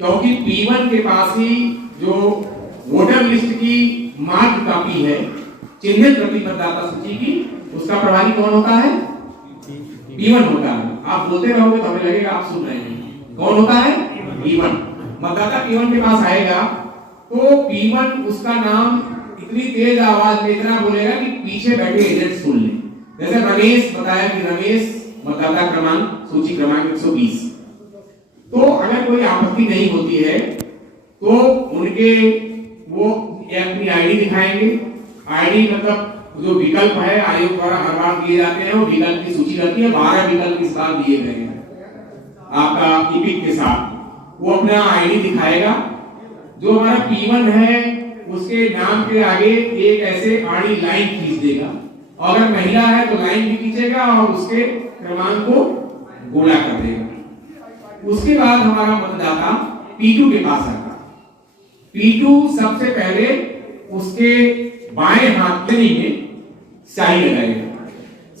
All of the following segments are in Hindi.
क्योंकि P1 के पास ही जो वोटर लिस्ट की मार्क कॉपी है, चिन्हित प्रति मतदाता सूची की, उसका प्रभारी कौन होता है? P1 होता है। आप बोलते रहोगे तो हमें लगेगा आप सुन रहे हैं। कौन होता है? P1। मतदाता P1 के पास आएगा तो P1 उसका नाम इतनी तेज आवाज में इतना बोलेगा कि पीछे बैठे एजेंट सुन ले। जैसे रमेश बताया कि रमेश मतदाता क्रमांक सूची क्रमांक 120। तो अगर कोई आपत्ति नहीं होती है तो उनके वो अपनी आईडी दिखाएंगे। आईडी मतलब जो विकल्प है आयोग द्वारा हर बार दिए जाते हैं, वो विकल्प की सूची रहती है। 12 विकल्प इस बार दिए गए हैं आपका ईपिक के साथ। वो अपना आईडी दिखाएगा। जो हमारा P1 है उसके नाम के आगे एक ऐसे आड़ी लाइन खींच देगा, और अगर महिला है तो लाइन भी खींचेगा और उसके क्रमांक को गोला कर देगा। उसके बाद हमारा मतदाता P2 के पास आता। P2 सबसे पहले उसके बाएं हाथ में स्याही लगाएगा।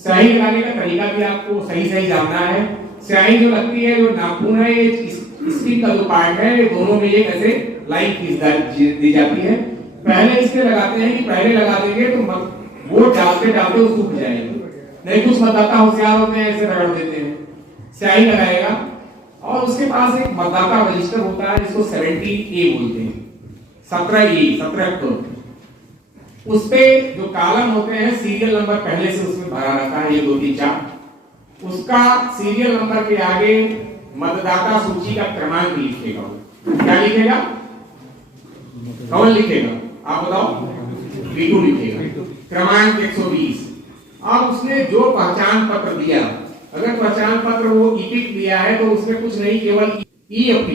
स्याही लगाने का तरीका भी आपको सही जानना है। स्याही जो लगती है, जो नाखून है, ये स्किन का जो पार्ट है, ये दोनों में एक ऐसे लाइन खींच दी जाती है। पहले इसके लगाते हैं कि पहले लगा देंगे तो वोट डालते डालते वो सूख जाएगा। नहीं कुछ मतदाता होशियार होते हैं, ऐसे रगड़ देते हैं। स्याही लगाएगा और उसके पास एक मतदाता रजिस्टर होता है जिसको 70A बोलते हैं। 17 अक्टूबर उस पे जो कॉलम होते हैं सीरियल नंबर पहले से उसमें भरा रहता है, 1 2 3 4। उसका सीरियल नंबर के आगे मतदाता सूची का क्रमांक लिखेगा। क्या लिखेगा? कौन लिखेगा? आप बताओ। P2 लिखेगा क्रमांक 120। अब उसने जो पहचान पत्र दिया, अगर पहचान पत्र वो ईपिक दिया है तो उसमें कुछ नहीं, केवल EFT।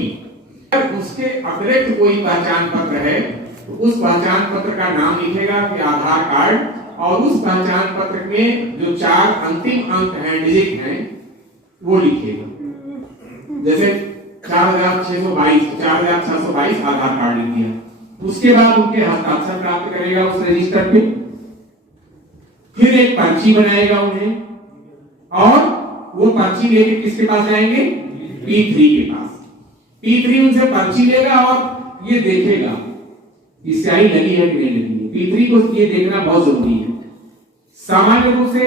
अगर उसके अतिरिक्त कोई पहचान पत्र है तो उस पहचान पत्र का नाम लिखेगा कि आधार कार्ड, और उस पहचान पत्र में जो 4 अंतिम अंक हैं, डिजिट हैं, वो लिखेगा। जैसे 4622 आधार कार्ड लिख दिया। उसके बाद उनके हस्ताक्षर प्राप्त करेगा उस रजिस्टर पे। फिर एक पर्ची बनाएगा उन्हें, और वो पर्ची लेके किसके पास जाएंगे? P3 के पास। P3 उनसे पर्ची लेगा और ये देखेगा कि स्याही लगी है कि नहीं लगी है। P3 को ये देखना बहुत जरूरी है। सामान्य रूप से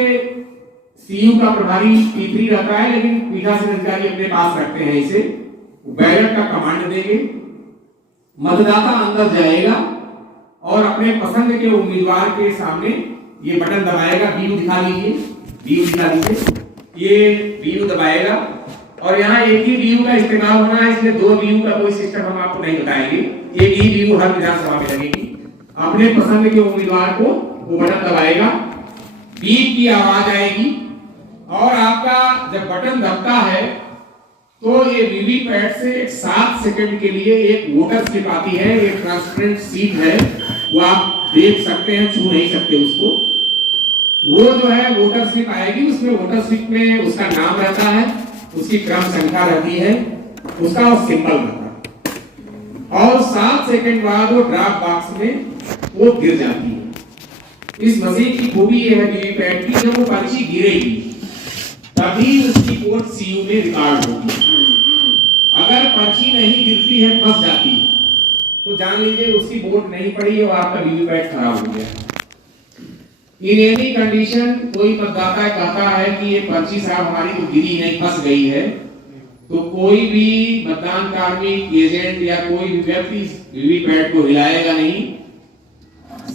CU का प्रभारी P3 रहता है, लेकिन पीठासीन अधिकारी अपने पास रखते हैं इसे। बैलेट का कमांड देंगे, मतदाता अंदर जाएगा और अपने पसंद के उम्मीदवार के सामने ये बटन दबाएगा। BU दिखा लीजिए, BU दिखा लीजिए। ये BU दबाएगा और यहाँ एक ही BU का इस्तेमाल होना है, इसलिए 2 BU का कोई सिस्टम हम आपको नहीं बताएंगे। एक ही BU हर विधानसभा में लगेगी। अपने पसंद के उम्मीदवार को वो बटन दबाएगा, बीप की आवाज आएगी, और आपका जब बटन दबता है तो ये वीवीपैट से 7 सेकंड के लिए एक वोटर स्लिप आती है। एक ट्रांसपेरेंट सीट है, वो आप देख सकते हैं, छू नहीं सकते उसको। वो जो है वोटर स्लिप आएगी, उसमें वोटर स्लिप में उसका नाम रहता है, उसकी क्रम संख्या रहती है, उसका और सिंबल रहता है, और 7 सेकंड बाद वो ड्रॉप बॉक्स में वो गिर जाती है। इस मशीन की खूबी ये है वीवीपैट की, जब वो पर्ची गिरेगी तभी उसकी वोट CU में रिकॉर्ड होगी। अगर पर्ची नहीं गिरती है, फंस जाती है, तो जान लीजिए उसकी वोट नहीं पड़ी और आपका वीवीपैट खराब हो गया। इन एनी कंडीशन कोई मतदाता कहता है कि ये पर्ची साहब हमारी तो गिरी नहीं, फंस गई है, तो कोई भी मतदान कार्मिक एजेंट या कोई भी व्यक्ति वीवीपैट को हिलाएगा नहीं,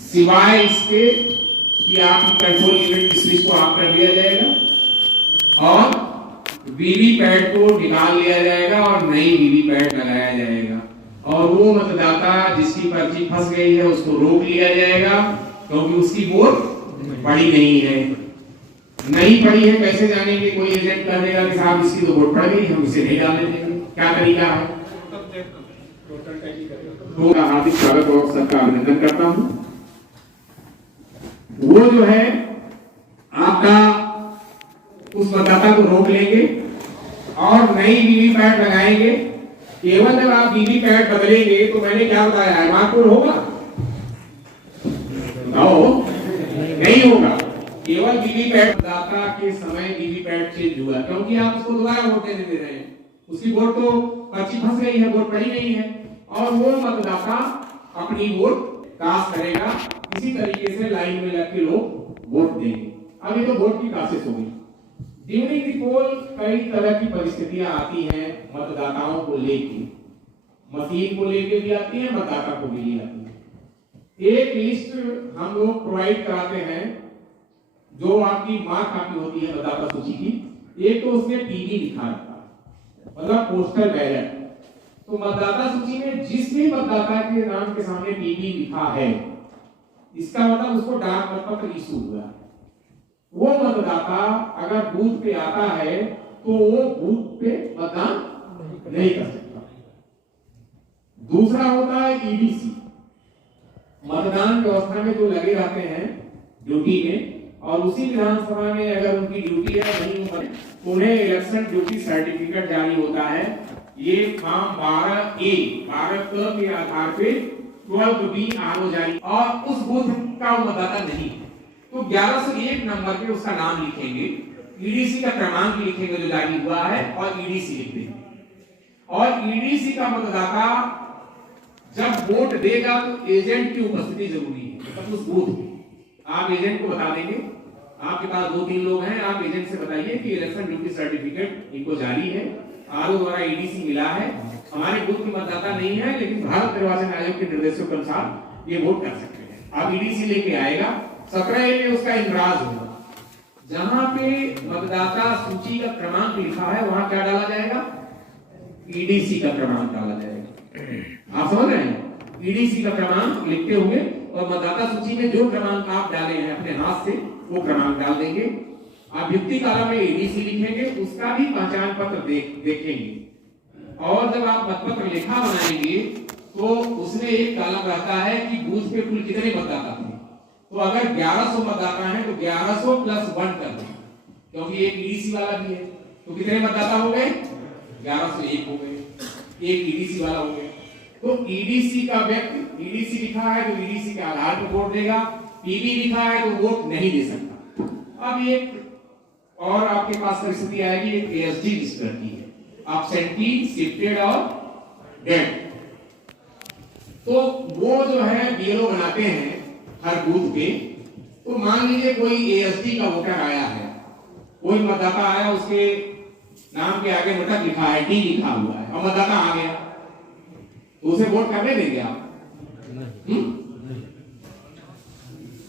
सिवाय इसके कि आपकी कंट्रोल यूनिट की स्विच को ऑफ कर दिया जाएगा और वीवीपैट को निकाल लिया जाएगा और नई वीवीपैट लगाया जाएगा। और वो मतदाता जिसकी पर्ची फंस गई है उसको रोक लिया जाएगा, क्योंकि उसकी वोट पड़ी नहीं है। नहीं पड़ी है कैसे जानेंगे? कोई एजेंट कर देगा कि साहब इसकी तो वोट पड़ गई, हम इसे नहीं डालने देंगे। क्या तरीका है? तो हार्दिक स्वागत और सबका अभिनंदन करता हूं। वो जो है आपका उस मतदाता को रोक लेंगे और नई वीवीपैट लगाएंगे। केवल जब आप वीवीपैट बदलेंगे तो मैंने क्या बताया है, मार्कपुर होगा? नहीं होगा। केवल वीवीपैट मतदाता के समय वीवीपैट चेंज हुआ, क्योंकि आप उसको दोबारा वोट देने दे रहे हैं। उसकी वोट तो पर्ची फंस गई है, वोट पड़ी नहीं है, और वो मतदाता अपनी वोट कास्ट करेगा। इसी तरीके से लाइन में लग के लोग वोट देंगे। अब ये तो वोट की प्रोसेस होगी। ड्यूरिंग द पोल कई तरह की परिस्थितियां आती हैं मतदाताओं को लेके, मशीन को लेके भी आती है, मतदाता को भी आती है। एक लिस्ट हम लोग प्रोवाइड कराते हैं जो आपकी मार्क कॉपी होती है मतदाता सूची की। एक तो उसमें पीबी लिखा रहता है, मतलब पोस्टल बैलेट। तो मतदाता सूची में जिस भी मतदाता के नाम के सामने पीबी लिखा है, इसका मतलब उसको डाक मतपत्र इशू हुआ है। वो मतदाता अगर बूथ पे आता है तो वो बूथ पे मतदान नहीं कर सकता। दूसरा होता है ईडीसी, मतदान व्यवस्था में जो लगे रहते हैं ड्यूटी में, और उसी विधानसभा में अगर उनकी ड्यूटी है नहीं, उन्हें इलेक्शन ड्यूटी सर्टिफिकेट जारी होता है। ये फॉर्म 12A 12 के आधार पे 12B आरओ जारी, और उस बूथ का मतदाता नहीं, तो 1101 नंबर पे उसका नाम लिखेंगे, ईडीसी का क्रमांक लिखेंगे जो जारी हुआ है, और ईडीसी लिख देंगे। और ईडीसी का मतदाता जब वोट देगा तो एजेंट की उपस्थिति जरूरी है, मतलब उस बूथ में आप एजेंट को बता देंगे। आपके पास 2-3 लोग हैं, आप एजेंट से बताइए कि इलेक्शन ड्यूटी सर्टिफिकेट इनको जारी है, आरओ द्वारा ईडीसी मिला है, हमारे बूथ की मतदाता नहीं है, लेकिन भारत निर्वाचन आयोग के निर्देशों के अनुसार ये वोट कर सकते हैं। आप ईडीसी लेके आएगा, 17A में उसका इंद्राज होगा। जहां पे मतदाता सूची का क्रमांक लिखा है वहां क्या डाला जाएगा, ईडीसी का क्रमांक डाला जाएगा। आप समझ रहे हैं, ईडीसी का क्रमांक लिखते हुए, और मतदाता सूची में जो क्रमांक आप डाले हैं अपने हाथ से वो क्रमांक डाल देंगे। अभ्युक्ति कालम में ईडीसी लिखेंगे, उसका भी पहचान पत्र देखेंगे। और जब आप मतपत्र लेखा बनाएंगे तो उसमें एक कालम रहता है कि बूथ पे कुल कितने मतदाता थे। तो अगर 1100 मतदाता हैं तो 1100 + 1 कर दें, क्योंकि एक ईडीसी वाला भी है। तो कितने मतदाता हो गए, 1101 हो गए, एक ईडीसी वाला हो गया। तो ईडीसी का व्यक्ति, ईडीसी लिखा है तो ईडीसी के आधार पर वोट देगा, पीबी लिखा है तो वोट नहीं दे सकता। अब एक और आपके पास परिस्थिति आएगी, एक एएसडी लिस्ट रहती है, एब्सेंटी, शिफ्टेड और डेड। तो वो जो है बीएलओ बनाते हैं हर बूथ पे। तो मान लीजिए कोई एएसडी का वोटर आया है, कोई मतदाता आया, उसके नाम के आगे मटक लिखा है, डी लिखा हुआ है, और मतदाता आ गया, तो उसे वोट करने देंगे आप?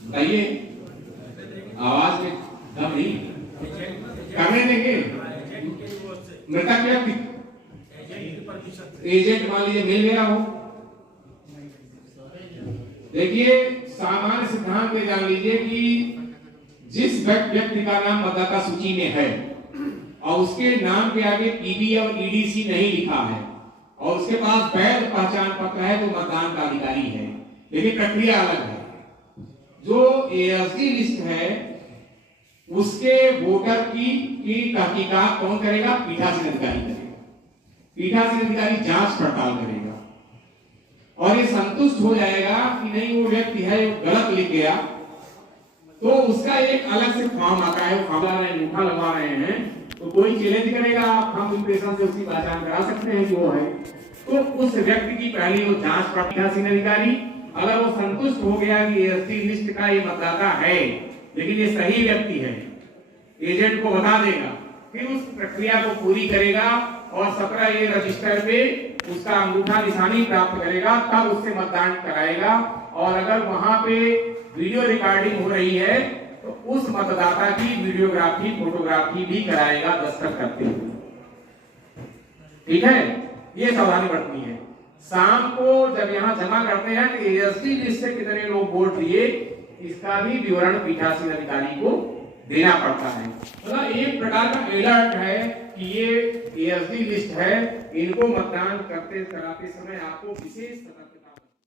बताइए, आवाज में दम नहीं, करने देंगे? मृतक व्यक्ति एजेंट मान लीजिए मिल गया हो। देखिए, सामान्य सिद्धांत में जान लीजिए कि जिस व्यक्ति का नाम मतदाता सूची में है और उसके नाम के आगे पीबी और ईडीसी नहीं लिखा है और उसके पास वैध पहचान पत्र है, तो मतदान का अधिकारी है। लेकिन प्रक्रिया अलग है। जो एएसडी लिस्ट है उसके वोटर की तहकीकात कौन करेगा, पीठासीन अधिकारी करेगा। पीठासीन अधिकारी जांच पड़ताल करेगा और ये संतुष्ट हो जाएगा कि नहीं वो व्यक्ति है गलत लिख गया, तो उसका एक अलग से फॉर्म आता है। फॉर्म अंगूठा लगा रहे हैं तो कोई चैलेंज करेगा, हम इंप्रेशन से उसकी पहचान करा सकते हैं कि वो है। तो उस व्यक्ति की पहली वो जांच पीठासीन अधिकारी, अगर वो संतुष्ट हो गया कि एएसडी लिस्ट का ये मतदाता है लेकिन ये सही व्यक्ति है, एजेंट को बता देगा, फिर उस प्रक्रिया को पूरी करेगा और 17A रजिस्टर पे उसका अंगूठा निशानी प्राप्त करेगा, तब उससे मतदान कराएगा। और अगर वहां पे वीडियो रिकॉर्डिंग हो रही है तो उस मतदाता की वीडियोग्राफी, फोटोग्राफी भी कराएगा दस्तखत करते हुए। ठीक है, ये सावधानी बरतनी है। शाम को जब यहाँ जमा करते हैं तो एएसडी लिस्ट से कितने लोग वोट दिए, इसका भी विवरण पीठासीन अधिकारी को देना पड़ता है। मतलब एक प्रकार का अलर्ट है कि ये एएसडी लिस्ट है, इनको मतदान करते कराते समय आपको विशेष